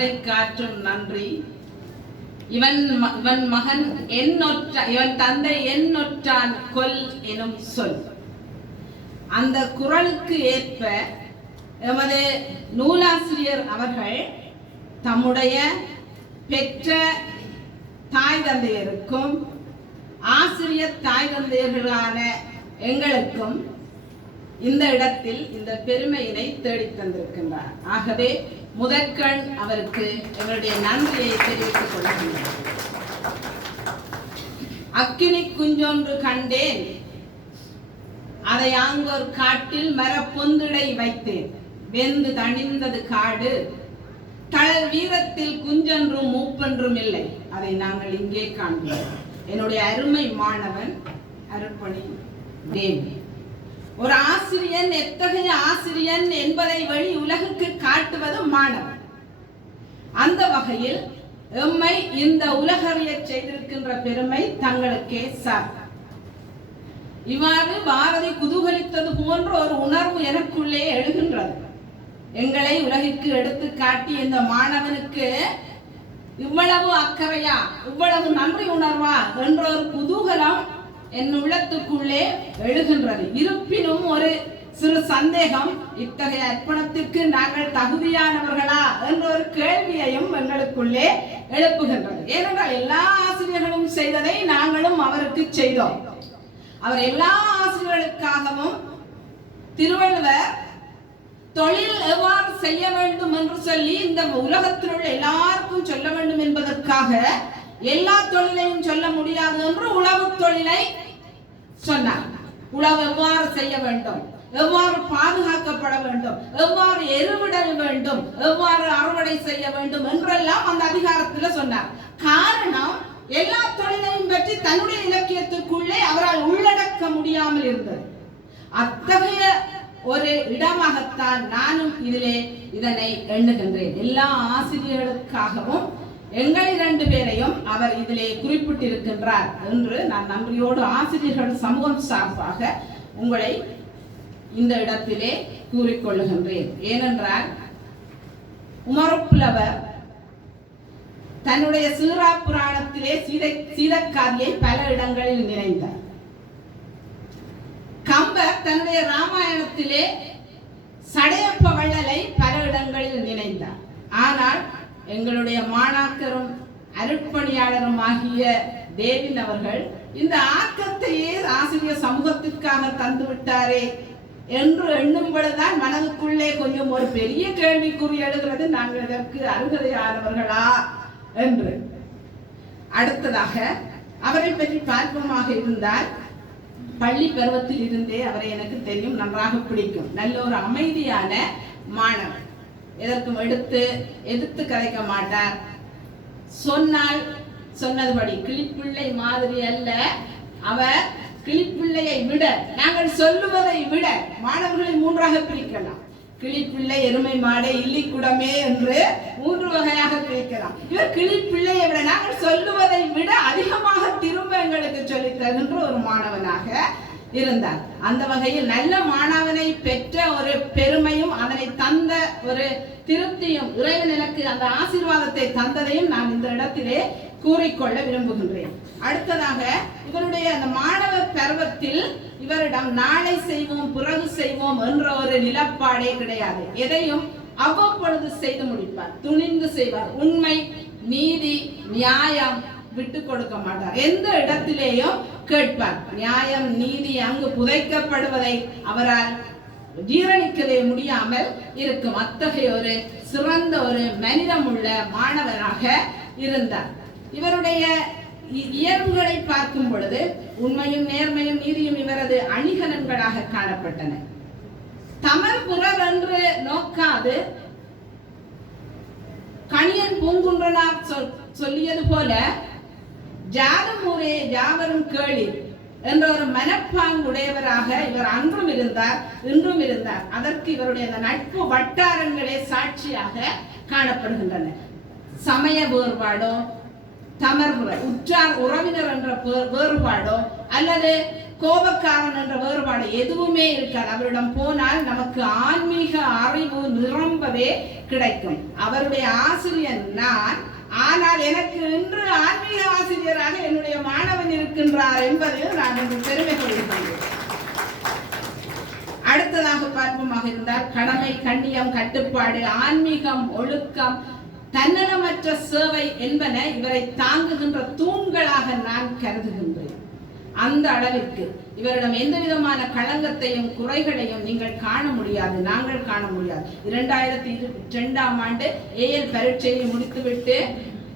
தந்தை காற்றும் நன்றி. இவன் இவன் மகன் என்னொற்ற இவன் தந்தை என்னொற்றான் கொல் எனும் சொல். அந்த குரலுக்கு ஏற்ப எமது நூலாசிரியர் அவர்கள் தம்முடைய பெற்ற தாய் தந்தையருக்கும் ஆசிரியர் தாய் தந்தையர்களான எங்களுக்கும் இந்த இடத்தில் இந்த பெருமையினை தேடித் தந்திருக்கின்றார். ஆகவே முதற்கண் அவருக்கு எங்களுடைய நன்றியை தெரிவித்துக் கொள்கின்றோம் அக்கினி குஞ்சொன்று கண்டேன். அதை ஆங்கோர் காட்டில் மரப்பொந்திடை வைத்தேன். வெந்து தணிந்தது காடு. தளர் வீரத்தில் குஞ்சென்றும் மூப்பென்றும் இல்லை. அதை நாங்கள் இங்கே காண்கிறோம். என்னுடைய அருமை மாணவன் அருப்பணி தேவி. ஒரு ஆசிரியன் எத்தகைய ஆசிரியன் என்பதை வழி உலகுக்கு காட்டுவது மாணவன். அந்த வகையில் எம்மை இந்த உலகறிய செய்திருக்கின்ற பெருமை தங்களுக்கே சார் இவ்வாறு பாரதி குதூகலித்தது போன்ற ஒரு உணர்வு எனக்குள்ளே எழுகின்றது. எங்களை உலகிற்கு எடுத்து காட்டி இந்த மாணவனுக்கு இவ்வளவு அக்கறையா இவ்வளவு நன்றி உணர்வா என்ற ஒரு குதூகலம் என் உள்ளத்துக்குள்ளே எழுகின்றது. இருப்பினும் ஒரு சிறு சந்தேகம் இத்தகைய அர்ப்பணத்திற்கு நாங்கள் தகுதியானவர்களா என்ற ஒரு கேள்வியையும் எங்களுக்குள்ளே எழுப்புகின்றது. ஏனென்றால் எல்லா ஆசிரியர்களும் செய்ததை நாங்களும் அவருக்கு செய்தோம். அவர் எல்லா ஆசிரியர்களுக்காகவும் திருவள்ளுவர் தொழில் எவ்வாறு செய்ய வேண்டும் என்று சொல்லி இந்த உலகத்தில் உள்ள எல்லாருக்கும் சொல்ல வேண்டும் என்பதற்காக எல்லா தொழிலையும் சொல்ல முடியாது என்று உழவு தொழிலை சொன்னார். உழவு எவ்வாறு செய்ய வேண்டும்? எவ்வாறு பாதுகாக்கப்பட வேண்டும்? எவ்வாறு எருவிடல் வேண்டும்? எவ்வாறு அறுவடை செய்ய வேண்டும் என்றெல்லாம் அந்த அதிகாரத்தில் சொன்னார். காரணம் எல்லா தொழிலையும் பற்றி தன்னுடைய இலக்கியத்துக்குள்ளே அவரால் உள்ளடக்க முடியாமல் இருந்தது. அத்தகைய ஒரு இடமாகத்தான் நானும் இதிலே இதனை எண்ணுகின்றேன். எல்லா ஆசிரியர்களுக்காகவும் எங்கள் இரண்டு பேரையும் அவர் இதிலே குறிப்பிட்டிருக்கின்றார் என்று நான் நன்றியோடு ஆசிரியர்கள் சமூகம் சார்பாக உங்களை இந்த இடத்திலே கூறிக்கொள்ளுகின்றேன். ஏனென்றால் உமரப்புலவர் தன்னுடைய சீரா புராணத்திலே சீதை சீதக்காரியை பல இடங்களில் நினைந்தார். கம்பர் தன்னுடைய ராமாயணத்திலே சடையப்ப வள்ளலை பல இடங்களில் நினைந்தார். ஆனால் எங்களுடைய மாணாக்கரும் அருட்பணியாளரும் ஆகிய தேவின் அவர்கள் இந்த ஆக்கத்தையே ஆசிரியர் சமூகத்திற்காக தந்து விட்டாரே என்று எண்ணும் பொழுதுதான் மனதுக்குள்ளே கொஞ்சம் ஒரு பெரிய கேள்விக்குறி எழுகிறது. நாங்கள் இதற்கு அருகதையானவர்களா என்று. அடுத்ததாக அவரை பற்றி பார்ப்போமாக இருந்தால் பள்ளி பருவத்தில் இருந்தே அவரை எனக்கு தெரியும் நன்றாக பிடிக்கும். நல்ல ஒரு அமைதியான மாணவன் எதற்கும் எடுத்து எதிர்த்து கதைக்க மாட்டார். சொன்னால் சொன்னதுபடி கிளிப்பிள்ளை மாதிரி அல்ல. அவர் கிளிப்பிள்ளையை விட நாங்கள் சொல்லுவதை விட மாணவர்களை மூன்றாக பிரிக்கலாம். கிளிப்பிள்ளை எருமை மாடை இல்லிக்குடமே என்று மூன்று வகையாக பிரிக்கலாம். இவர் கிளிப்பிள்ளையை விட நாங்கள் சொல்லுவதை விட அதிகமாக திரும்ப எங்களுக்கு சொல்லித்தருகின்ற ஒரு மாணவனாக இருந்தார். அந்த வகையில் நல்ல மாணவனை பெற்ற ஒரு பெருமையும் அதனை தந்த ஒரு திருப்தியும் இறைவன் எனக்கு அந்த ஆசீர்வாதத்தை தந்ததையும் நான் இந்த இடத்திலே கூறிக்கொள்ள விரும்புகின்றேன். அடுத்ததாக இவருடைய அந்த மாணவ பருவத்தில் இவரிடம் நாளை செய்வோம் பிறகு செய்வோம் என்ற ஒரு நிலப்பாடே கிடையாது. எதையும் அவ்வப்பொழுது செய்து முடிப்பார். துணிந்து செய்வார். உண்மை நீதி நியாயம் விட்டு கொடுக்க மாட்டார். எந்த இடத்திலேயும் கேட்பார் நியாயம் நீதி அங்கு புதைக்கப்படுவதை அவரால் ஜீரணிக்கவே முடியாமல் இருக்கும். அத்தகைய ஒரு சிறந்த ஒரு மனிதம் உள்ள மாணவராக இருந்தார். இவருடைய இ- இயல்புகளை பார்க்கும் பொழுது உண்மையும் நேர்மையும் நீதியும் இவரது அணிகலன்களாக காணப்பட்டன. தமர் புறர் என்று நோக்காது கணியன் பூங்குன்றனார் சொல் சொல்லியது போல ஜாதம் ஊரே ஜாவரும் கேளீர் என்ற ஒரு மனப்பாங்குடையவராக இவர் அன்றும் இருந்தார் இன்றும் இருந்தார். அதற்கு இவருடைய அந்த நட்பு வட்டாரங்களே சாட்சியாக காணப்படுகின்றன. சமய வேறுபாடோ தமர்முறை உற்றார் உறவினர் என்ற வேறுபாடோ அல்லது கோபக்காரன் என்ற வேறுபாடு எதுவுமே இருக்காது. அவரிடம் போனால் நமக்கு ஆன்மீக அறிவு நிரம்பவே கிடைக்கும். அவருடைய ஆசிரியர் நான். ஆனால் எனக்கு இன்று ஆன்மீக என்னுடைய மாணவன் இருக்கின்றார் என்பதையும் நான் இன்று பெருமை கொள்கிறேன் அடுத்ததாக பார்ப்போமாக இருந்தால் கடமை கண்ணியம் கட்டுப்பாடு ஆன்மீகம் ஒழுக்கம் தன்னலமற்ற சேவை என்பன இவரை தாங்குகின்ற தூண்களாக நான் கருதுகின்றேன். அந்த அளவிற்கு இவரிடம் எந்த விதமான களங்கத்தையும் குறைகளையும் நீங்கள் காண முடியாது நாங்கள் காண முடியாது. இரண்டாயிரத்தி இரண்டாம் ஆண்டு ஏஎல் பரீட்சையை முடித்துவிட்டு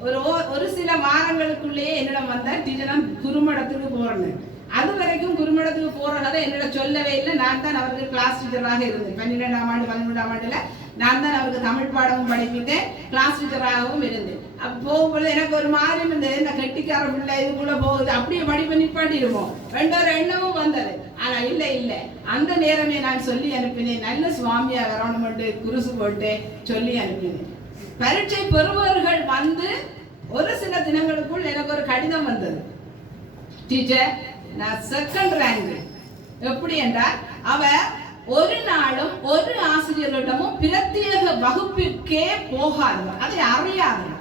ஒரு ஓ- ஒரு சில வாரங்களுக்குள்ளேயே என்னிடம் வந்த டீச்சர் நான் குருமடத்துக்கு போறேன்னு. அது வரைக்கும் குருமடத்துக்கு போற கதை என்னிட சொல்லவே இல்லை. நான் தான் அவருக்கு கிளாஸ் டீச்சராக இருந்தேன். பன்னிரெண்டாம் ஆண்டு பதினொன்றாம் ஆண்டுல நான் தான் அவருக்கு தமிழ் பாடமும் படிப்பித்தேன். கிளாஸ் டீச்சராகவும் இருந்தேன். அப்ப போகும்போது எனக்கு ஒரு மாதிரி இருந்தது. இந்த கெட்டிக்கார பிள்ளை இதுக்குள்ள போகுது. அப்படியே படிப்பு நிப்பாட்டிடுவோம். ரெண்டொரு எண்ணமும் வந்தது. ஆனா இல்ல இல்ல. அந்த நேரமே நான் சொல்லி அனுப்பினேன். நல்ல சுவாமியா வரணும் குருசு போட்டு சொல்லி அனுப்பினேன். பரீட்சை பெறுபவர்கள் வந்து ஒரு சில தினங்களுக்குள் எனக்கு ஒரு கடிதம் வந்தது. டீச்சர் நான் செகண்ட் ரேங்க் எப்படி என்றால் அவ ஒரு நாளும் ஒரு ஆசிரியரிடமும் பிரத்யேக வகுப்பிற்கே போகாதவர் அதை அறியாதவர்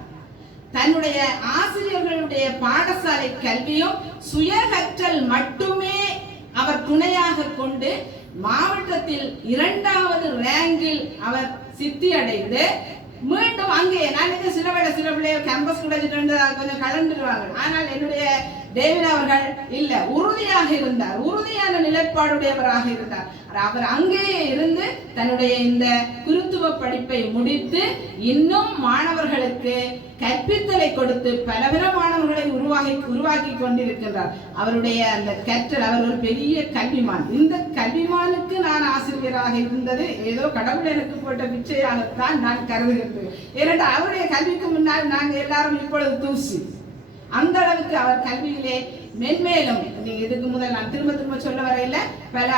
தன்னுடைய ஆசிரியர்களுடைய பாடசாலை கல்வியும் சுயகற்றல் மட்டுமே அவர் துணையாக கொண்டு மாவட்டத்தில் இரண்டாவது ரேங்கில் அவர் சித்தி அடைந்து மீண்டும் அங்கே நான் இது சில வேலை சில பிள்ளைகள் கேம்பஸ் கூட கொஞ்சம் கலந்துருவாங்க ஆனால் என்னுடைய டேவிட் அவர்கள் இல்ல உறுதியாக இருந்தார். உறுதியான நிலைப்பாடுடையவராக இருந்தார். அவர் அங்கேயே இருந்து தன்னுடைய இந்த குருத்துவ படிப்பை முடித்து இன்னும் மாணவர்களுக்கு கற்பித்தலை கொடுத்து பலவித மாணவர்களை உருவாகி உருவாக்கி கொண்டிருக்கின்றார். அவருடைய அந்த கற்றல் அவர் ஒரு பெரிய கல்விமான். இந்த கல்விமானுக்கு நான் ஆசிரியராக இருந்தது. ஏதோ கடவுள் எனக்கு போட்ட பிச்சையாகத்தான் நான் கருதுகின்றேன். ஏனென்றால் அவருடைய கல்விக்கு முன்னால் நாங்கள் எல்லாரும் இப்பொழுது தூசி. அந்த அளவுக்கு அவர் கல்வியிலே மென்மேலும் நீங்க இதுக்கு முதல் நான் திரும்ப திரும்ப சொல்ல வரையில பல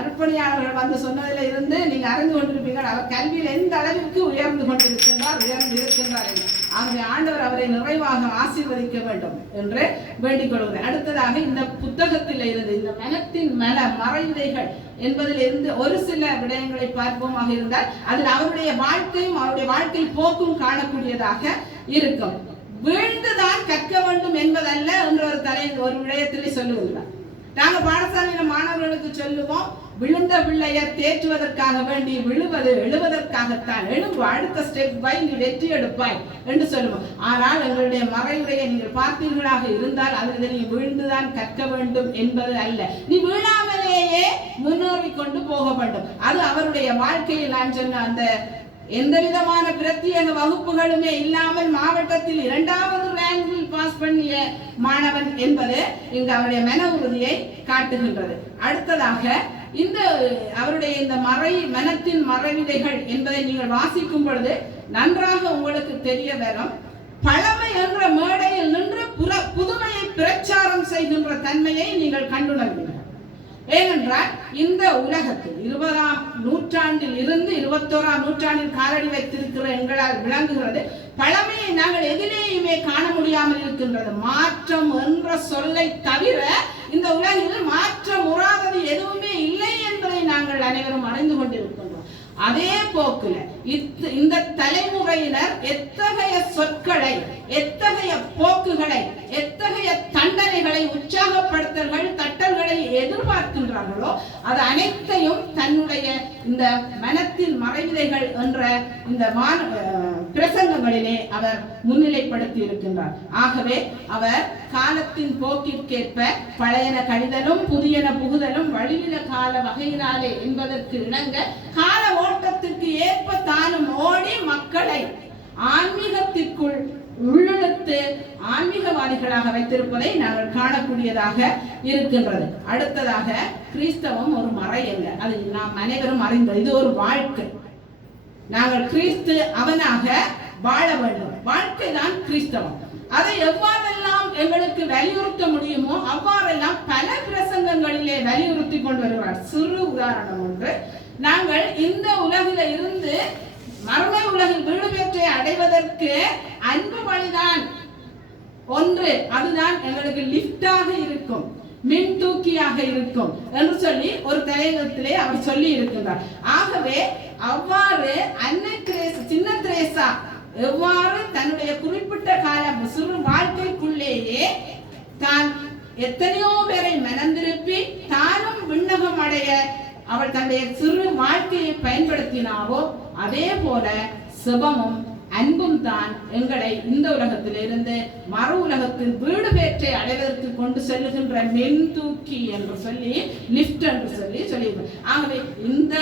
அர்ப்பணியாளர்கள் வந்து சொன்னதுல இருந்து நீங்க அறிந்து கொண்டிருப்பீங்க அவர் கல்வியில் எந்த அளவிற்கு உயர்ந்து கொண்டிருக்கின்றார் உயர்ந்து இருக்கின்றார் என்று. ஆகவே ஆண்டவர் அவரை நிறைவாக ஆசீர்வதிக்க வேண்டும் என்று வேண்டிக் கொள்கிறேன் அடுத்ததாக இந்த புத்தகத்தில் இருந்து இந்த மனத்தின் மன மறைவிதைகள் என்பதில் இருந்து ஒரு சில விடயங்களை பார்ப்போமாக இருந்தால் அதில் அவருடைய வாழ்க்கையும் அவருடைய வாழ்க்கை போக்கும் காணக்கூடியதாக இருக்கும். வீழ்ந்துதான் கற்க வேண்டும் என்பதல்ல என்று ஒரு தலை ஒரு விடயத்திலே சொல்லுவதில்லை நாங்கள் பாடசாலையில மாணவர்களுக்கு சொல்லுவோம் விழுந்த பிள்ளையை தேற்றுவதற்காக வேண்டி விழுவது எழுவதற்காகத்தான் எழும்பு அடுத்த ஸ்டெப் பை நீ வெற்றி எடுப்பாய் என்று சொல்லுவோம். ஆனால் எங்களுடைய மறைவுரையை நீங்கள் பார்த்தீர்களாக இருந்தால் அதில் நீ விழுந்துதான் கற்க வேண்டும் என்பது அல்ல. நீ விழாமலேயே முன்னேறி கொண்டு போக வேண்டும். அது அவருடைய வாழ்க்கையில் நான் சொன்ன அந்த எந்த விதமான பிரத்யேக வகுப்புகளுமே இல்லாமல் மாவட்டத்தில் இரண்டாவது ரேங்கில் பாஸ் பண்ணிய மாணவன் என்பது இங்கு அவருடைய மன உறுதியை காட்டுகின்றது. அடுத்ததாக இந்த அவருடைய இந்த மறை மனத்தின் மறைவிதைகள் என்பதை நீங்கள் வாசிக்கும் பொழுது நன்றாக உங்களுக்கு தெரிய வரும். பழமை என்ற மேடையில் நின்று புற புதுமையை பிரச்சாரம் செய்கின்ற தன்மையை நீங்கள் கண்டுணர்வீர்கள். ஏனென்றால் இந்த உலகத்தில் இருபதாம் நூற்றாண்டில் இருந்து இருபத்தோராம் நூற்றாண்டில் காலடி வைத்திருக்கிற எங்களால் விளங்குகிறது பழமையை நாங்கள் எதிலேயுமே காண முடியாமல் இருக்கின்றது. மாற்றம் என்ற சொல்லை தவிர இந்த உலகில் மாற்றம் உறாதது எதுவுமே இல்லை நீங்கள் அனைவரும் அடைந்து கொண்டிருக்கும். அதே போக்குல இந்த தலைமுறையினர் எத்தகைய சொற்களை எத்தகைய போக்குகளை எத்தகைய தண்டனைகளை உற்சாகப்படுத்தல்கள் தட்டல்களை எதிர்பார்க்கின்றார்களோ அது அனைத்தையும் தன்னுடைய இந்த மனத்தின் மறைவிதைகள் என்ற இந்த பிரசங்கங்களிலே அவர் முன்னிலைப்படுத்தி இருக்கின்றார். ஆகவே அவர் காலத்தின் போக்கிற்கேற்ப பழையன கழிதலும் புதியன புகுதலும் வழிவில கால வகையினாலே என்பதற்கு இணங்க கால அதற்கு ஏற்ப தானும் ஓடி மக்களை ஆன்மீகத்திற்குள் உள்ளிழுத்து ஆன்மீகவாதிகளாக வைத்திருப்பதை நாங்கள் காணக்கூடியதாக இருக்கின்றது. அடுத்ததாக கிறிஸ்தவம் ஒரு மறை அல்ல. அது நாம் அனைவரும் அறிந்தது இது ஒரு வாழ்க்கை. நாங்கள் கிறிஸ்து அவனாக வாழ வேண்டும். வாழ்க்கை தான் கிறிஸ்தவம். அதை எவ்வாறெல்லாம் எங்களுக்கு வலியுறுத்த முடியுமோ அவ்வாறெல்லாம் பல பிரசங்கங்களிலே வலியுறுத்தி கொண்டு வருவார் சிறு உதாரணம் ஒன்று நாங்கள் இந்த உலகில இருந்து மர்ம உலகில் வீடு பெற்றை அடைவதற்கு அன்பு வழிதான் ஒன்று அதுதான் எங்களுக்கு லிப்டாக இருக்கும் மின் தூக்கியாக இருக்கும் என்று சொல்லி ஒரு தலைவத்திலே அவர் சொல்லி இருக்கின்றார். ஆகவே அவ்வாறு அன்னை திரேசா சின்ன திரேசா எவ்வாறு தன்னுடைய குறிப்பிட்ட கால சிறு வாழ்க்கைக்குள்ளேயே தான் எத்தனையோ பேரை மனந்திருப்பி தானும் விண்ணகம் அடைய அவள் தன்னுடைய சிறு வாழ்க்கையை பயன்படுத்தினாவோ அதே போல சிவமும் அன்பும் தான் எங்களை இந்த உலகத்திலிருந்து மறு உலகத்தின் வீடு பேற்றை அடைவதற்கு கொண்டு செல்லுகின்ற மென் தூக்கி என்று சொல்லி லிஃப்ட் என்று சொல்லி சொல்லியிருக்கோம் ஆகவே இந்த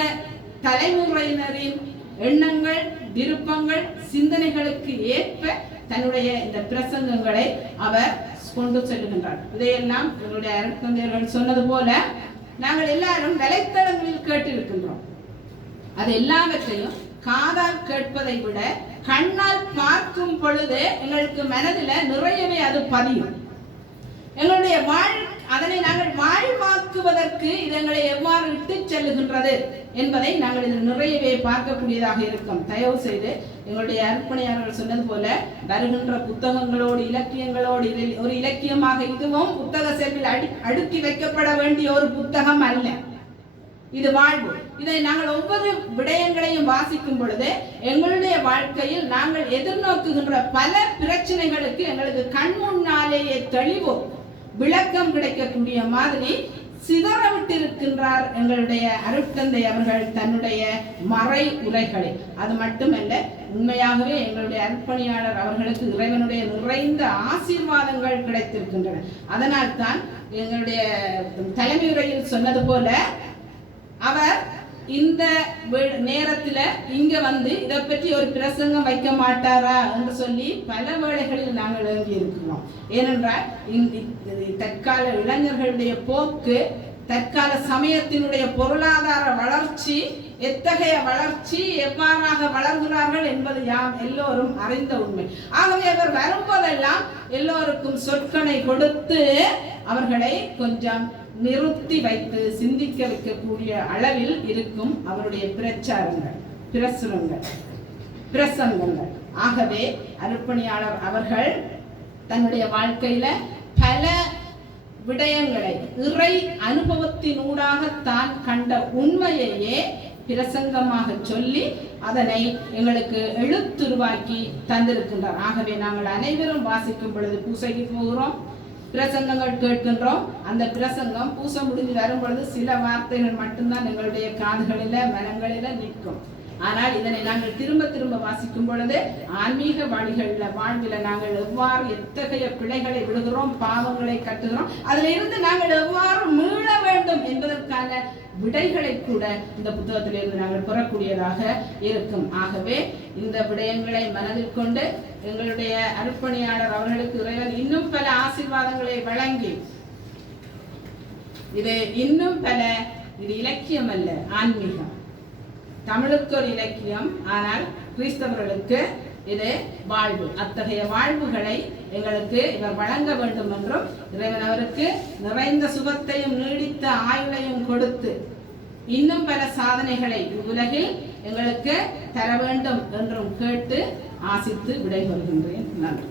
தலைமுறையினரின் எண்ணங்கள் விருப்பங்கள் சிந்தனைகளுக்கு ஏற்ப தன்னுடைய இந்த பிரசங்கங்களை அவர் கொண்டு செல்லுகின்றார். இதையெல்லாம் எங்களுடைய அரசந்தர்கள் சொன்னது போல நாங்கள் எல்லாரும் வலைத்தளங்களில் கேட்டிருக்கின்றோம். அது எல்லாவற்றையும் காதால் கேட்பதை விட கண்ணால் பார்க்கும் பொழுது எங்களுக்கு மனதில் நிறையவே அது பதியும். எங்களுடைய வாழ் அதனை நாங்கள் வாழ்வாக்குவதற்கு இது எங்களை எவ்வாறு இட்டு செல்லுகின்றது என்பதை நாங்கள் இதில் நிறையவே பார்க்கக்கூடியதாக இருக்கும். தயவு செய்து எங்களுடைய அர்ப்பணியாளர்கள் சொன்னது போல வருகின்ற புத்தகங்களோடு இலக்கியங்களோடு இதில் ஒரு இலக்கியமாக இதுவும் புத்தக செல்வில் அடி அடுக்கி வைக்கப்பட வேண்டிய ஒரு புத்தகம் அல்ல. இது வாழ்வு. இதை நாங்கள் ஒவ்வொரு விடயங்களையும் வாசிக்கும் பொழுது எங்களுடைய வாழ்க்கையில் நாங்கள் எதிர்நோக்குகின்ற பல பிரச்சனைகளுக்கு எங்களுக்கு கண் முன்னாலேயே தெளிவோம் விளக்கம் கிடைக்கக்கூடிய மாதிரி சிதற விட்டிருக்கின்றார் எங்களுடைய அருட்தந்தை அவர்கள் தன்னுடைய மறை உரைகளில் அது மட்டுமல்ல உண்மையாகவே எங்களுடைய அர்ப்பணியாளர் அவர்களுக்கு இறைவனுடைய நிறைந்த ஆசீர்வாதங்கள் கிடைத்திருக்கின்றன. அதனால் தான் எங்களுடைய தலைமை உரையில் சொன்னது போல அவர் இந்த வே- நேரத்துல இங்க வந்து இதை பற்றி ஒரு பிரசங்கம் வைக்க மாட்டாரா என்று சொல்லி பல வேளைகளில் நாங்கள் எழுதி இருக்கிறோம் ஏனென்றால் தற்கால இளைஞர்களுடைய போக்கு தற்கால சமயத்தினுடைய பொருளாதார வளர்ச்சி எத்தகைய வளர்ச்சி எவ்வாறாக வளர்கிறார்கள் என்பது யாம் எல்லோரும் அறிந்த உண்மை. ஆகவே அவர் வரும்போதெல்லாம் எல்லோருக்கும் சொற்கனை கொடுத்து அவர்களை கொஞ்சம் நிறுத்தி வைத்து சிந்திக்க வைக்கக்கூடிய அளவில் இருக்கும் அவருடைய பிரச்சாரங்கள் பிரசுரங்கள் பிரசங்கங்கள். ஆகவே அர்ப்பணியாளர் அவர்கள் தன்னுடைய வாழ்க்கையில பல விடயங்களை இறை அனுபவத்தினூடாக தான் கண்ட உண்மையையே பிரசங்கமாக சொல்லி அதனை எங்களுக்கு எழுத்துருவாக்கி தந்திருக்கின்றார். ஆகவே நாங்கள் அனைவரும் வாசிக்கும் பொழுது பூசைக்கு போகிறோம். பிரசங்கங்கள் கேட்கின்றோம். அந்த பிரசங்கம் பூச முடிஞ்சு வரும் பொழுது சில வார்த்தைகள் மட்டும்தான் எங்களுடைய காதுகளில மனங்களில நிற்கும். ஆனால் இதனை நாங்கள் திரும்ப திரும்ப வாசிக்கும் பொழுது ஆன்மீக வழிகளில் வாழ்வில் நாங்கள் எவ்வாறு எத்தகைய பிழைகளை விடுகிறோம் பாவங்களை கட்டுகிறோம் அதில் இருந்து நாங்கள் எவ்வாறு மீள வேண்டும் என்பதற்கான விடைகளை கூட இந்த புத்தகத்திலிருந்து நாங்கள் பெறக்கூடியதாக இருக்கும். ஆகவே இந்த விடயங்களை மனதில் கொண்டு எங்களுடைய அர்ப்பணியாளர் அவர்களுக்கு இறைவன் இன்னும் பல ஆசீர்வாதங்களை வழங்கி இது இன்னும் பல இது இலக்கியம் அல்ல ஆன்மீகம். தமிழுக்கு ஒரு இலக்கியம். ஆனால் கிறிஸ்தவர்களுக்கு இது வாழ்வு. அத்தகைய வாழ்வுகளை எங்களுக்கு இவர் வழங்க வேண்டும் என்றும் இறைவன் அவருக்கு நிறைந்த சுகத்தையும் நீடித்த ஆயுளையும் கொடுத்து இன்னும் பல சாதனைகளை உலகில் எங்களுக்கு தர வேண்டும் என்றும் கேட்டு ஆசித்து விடைபெறுகின்றேன். நன்றி.